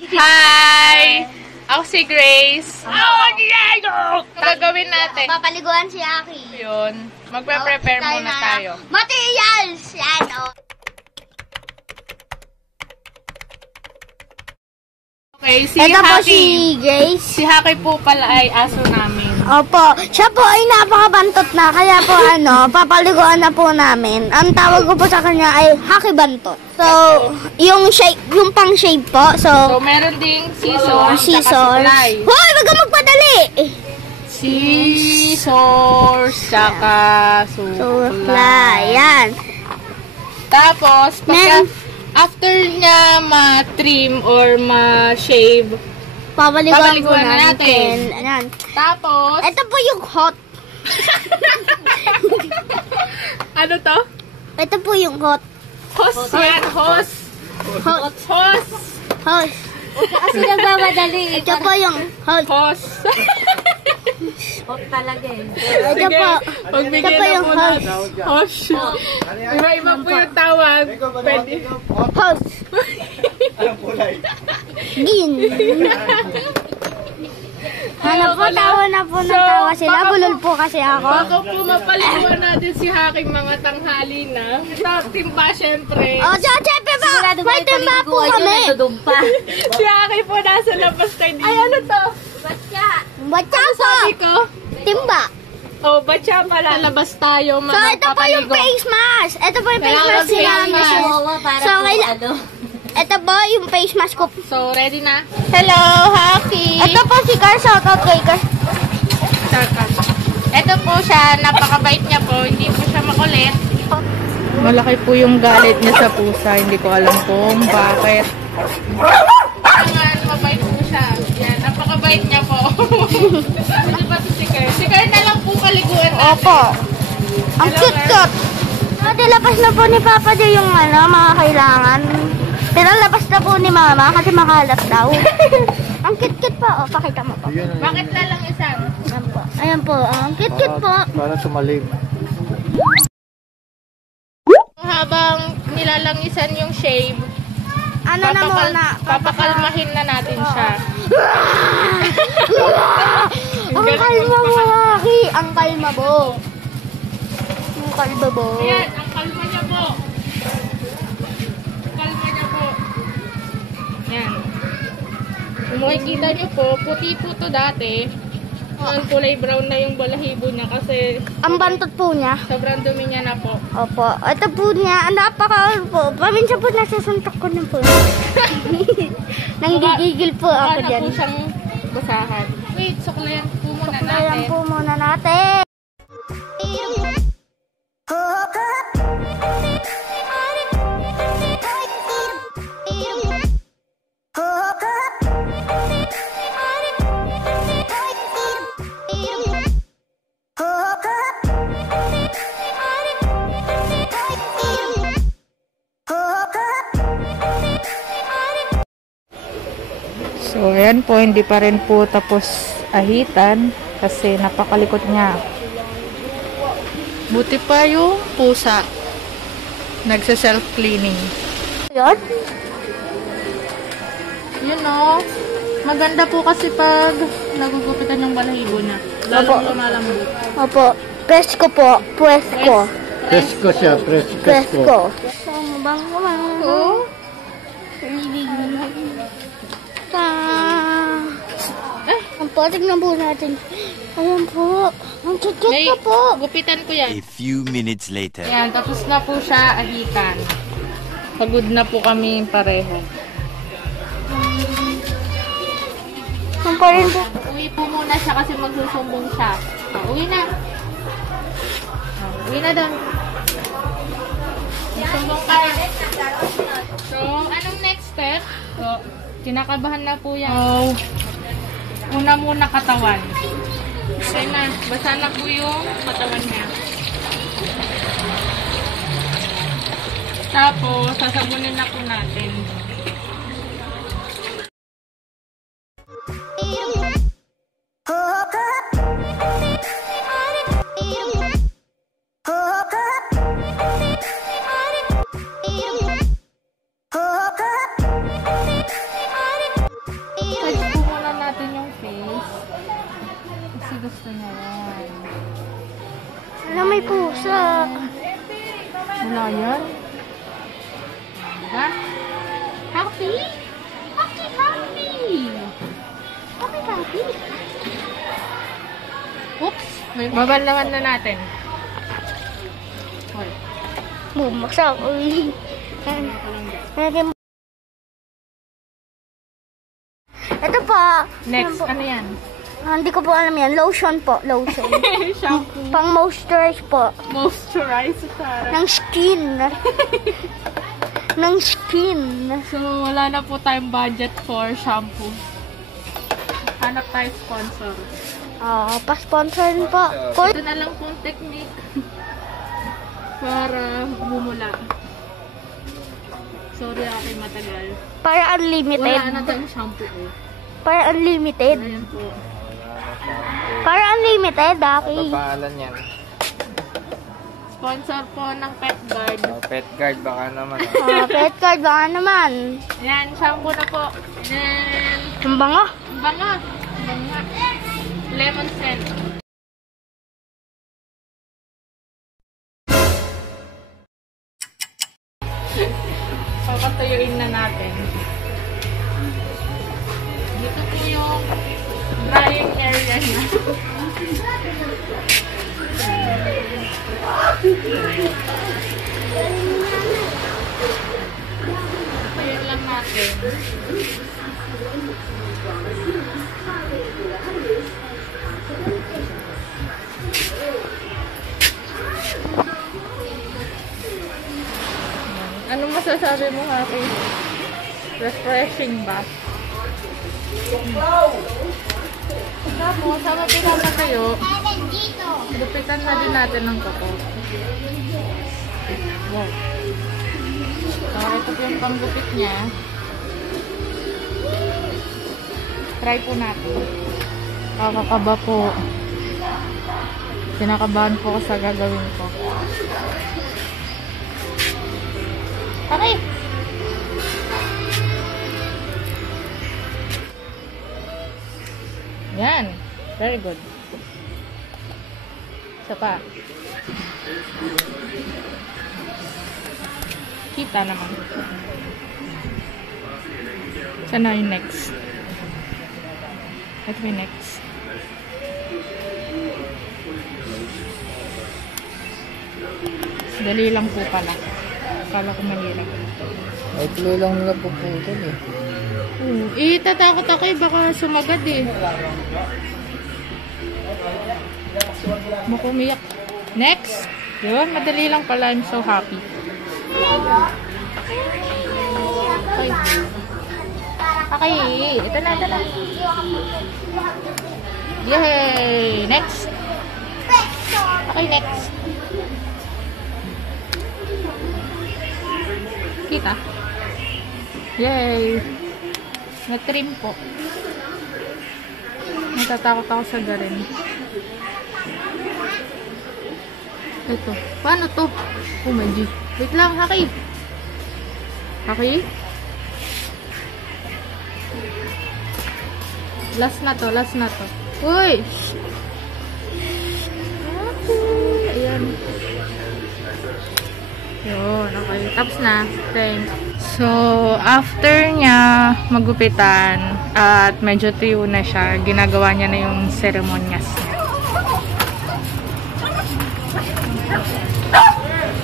Hi! Ako si Grace. Gagawin natin. Papaliguan si Aki. Yun. Magpe-prepare muna tayo. Materials! Yan, oh. Okay, si Ito po si Haki. Grace. Si Haki po pala ay aso namin. Opo. Siya po ay napakabantot na. Kaya po papaliguan na po namin. Ang tawag ko po sa kanya ay Haki Bantot. So, yung pang shape po. So, meron ding scissors. Hoy, wag ka magpadali! Scissors, tsaka suklay. Yan. Tapos, after niya ma-trim or ma-shave, Papaliguan po na natin. Ayan. Tapos, Ito po yung hot. ano to? Ito po yung hot. Hose yan, hose. Hose. Hot. Kasi nagmamadali. Ito po yung hot. Hose. Hot talaga eh. Ito po. Pagbigyan Ito po na yung po hot. natin. Hose. Iba-iba po yung tawag. Pwede. Hot. Gin. Ano po, tawa na po na tawa sila. Bulol po kasi ako. Baka po mapaliguan natin si Haking mga tanghali na. Sa timba, syempre. O, syempre ba? May timba po kami. Si Haking po nasa labas tayo dito. Ay, ano to? Batya Ano po. sabi ko? Timba. Oh, batya pala. Labas tayo, So, mga ito po yung face mask. Ito po yung face mask sila. So, ito po yung face mask ko. So, ready na? Hello, Haki! Ito po si Car. Shoutout kay Car. Ito po siya. Napakabait niya po. Hindi po siya makulit. Malaki po yung galit niya sa pusa. Hindi ko alam kung bakit. Mabait po siya. Yan, napakabait niya po. Ano ba si Car? Si Car na lang po paliguan natin. Opo. Ang cute-cute. Labas na po ni Papa dyan yung mga kailangan. Pero labas na po ni Mama kasi makalat daw. Ang cute-cute po. O, pakita mo po. Bakit na lang isang? Ayan po. Ayan po. Ang cute-cute po. Para tumalim. Habang nilalangisan yung shave, papakalmahin na natin siya. Ang kalma mo, Aki. Ang kalma mo. Ang kalma mo. Ayan, ang kalma niya po. Kalma niya po. Yan. Kung makikita niyo po, puti po to dati. Ang kulay brown na yung balahibo niya kasi Ang bantot po niya. sobrang dumi niya na po. Opo. Ito po niya. Napaka po. Paminsan po nasusuntok ko na po. Nanggigigil po ako Baka na dyan. po siyang basahan. Wait, suklayan po muna Suklayan natin. po muna natin. So, ayan po, hindi pa rin po tapos ahitan kasi napakalikot niya. Buti pa yung pusa. Nagsa-self-cleaning. Yun? Yun o. Maganda po kasi pag nagugupitan yung balahibo niya. Lalong lumalambot. Opo. Presko po. Presko. Presko siya, Presko. Bang bang. Oh. Ang po, tignan po natin. Ayan po. Ang cute May po. gupitan ko yan. A few minutes later. Ayan, tapos na po siya ahitan. Pagod na po kami pareho. Ang pa rin po. Uwi po muna siya kasi magsusumbong siya. Uwi na. Uwi na doon. Magsumbong ka. So, anong next step? So, kinakabahan na po yan. So, una muna katawan. Okay na. Basa na po yung katawan niya. Tapos, sasabunin na po natin. gusto niya yan. Wala, may pusa. Wala yan. Diba? Happy? Happy, happy! Happy, happy. Oops! Babanlawan na natin. Hoy. Bumaksak. Uy. Lagyan mo. Ito po. Next, ano yan? Hindi ko po alam yan. Lotion po. Lotion. Shampoo. Pang moisturize po. Moisturize para. Ng skin. Ng skin. So, wala na po tayong budget for shampoo. Hanap tayo sponsor. Pa-sponsorin po. Ito na lang pong technique para bumula. Sorry aking matagal. Para unlimited. Wala na tayong shampoo eh. Para unlimited. Ayan po. Para unlimited, Aki. Papahalan yan. Sponsor po ng Pet Guard. Pet guard baka naman. Pet card, baka naman. Ayan, shampoo na po. And Ang bango. banga. Banga. Lemon scent. Papatuyuin na natin. Dito po yung drying area niya. Patuyuin lang natin. Anong masasabi mo, Happy? Refreshing ba? Tapos, sama pinapatayo, gupitan na din natin ng kuko. Wow. So, ito po yung panggupit niya. Try po natin. Kakakaba po. Kinakabahan po ako sa gagawin ko. Okay. Yan. Very good. Isa pa. Kita naman. Sana yung next. Ito yung next. Dali lang po pala. Akala ko mahirap. Ay, tuloy lang nila puputol eh. Tatakot ako eh. Baka sumagad eh. Makumiyak. Next. Yun, madali lang pala. I'm so happy. Okay. Okay. Ito na, ito na. Yay! Next. Okay, next. Kita? Yay! Na-trim po. Natatakot ako sa garin. Ito. Paano to? Oh my G. Wait lang, Haki. Haki? Last na to, last na to. Uy! Ayan. Yun, okay. Tapos na. Thanks. So, after niya magupitan at medyo tuyo na siya, ginagawa niya na yung seremonyas niya.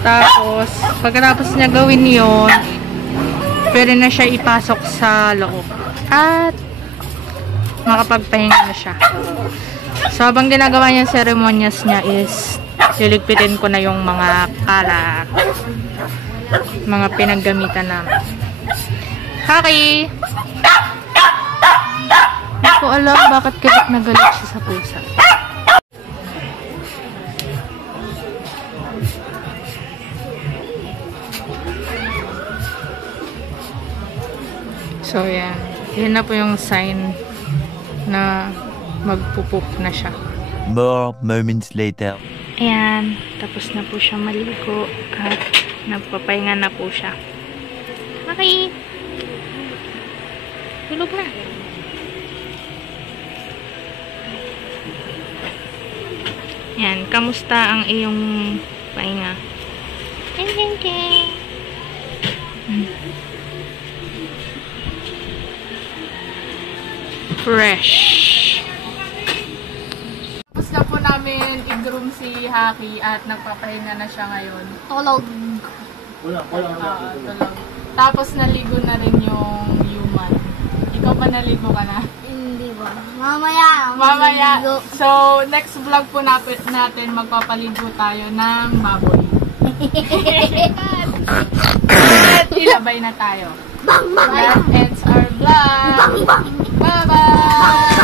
Tapos, pagkatapos niya gawin yun, pwede na siya ipasok sa loob. At makapagpahinga na siya. So, habang ginagawa niya yung seremonyas niya is liligpitin ko na yung mga kalat. Mga pinaggamitan namin. Haki! Hindi ko alam bakit galit na galit siya sa pusa. So, yan. Yan na po yung sign na magpupup na siya. More moments later. Ayan, tapos na po siya maligo at nagpapahinga na po siya. Okay. Tulog na. Yan, kamusta ang iyong pahinga? King, king, king. Fresh. Tapos na po namin i-groom si Haki at nagpapahinga na siya ngayon. Tulog. Tulog. Tapos naligo na rin yung human. Ikaw ba naligo ka na? Hindi ba? Mamaya. Mamaya. maliligo. So, next vlog po natin magpapaligo tayo ng baboy. At ilabay na tayo. Bang, bang, That ends our vlog. bang, bang. Bye-bye!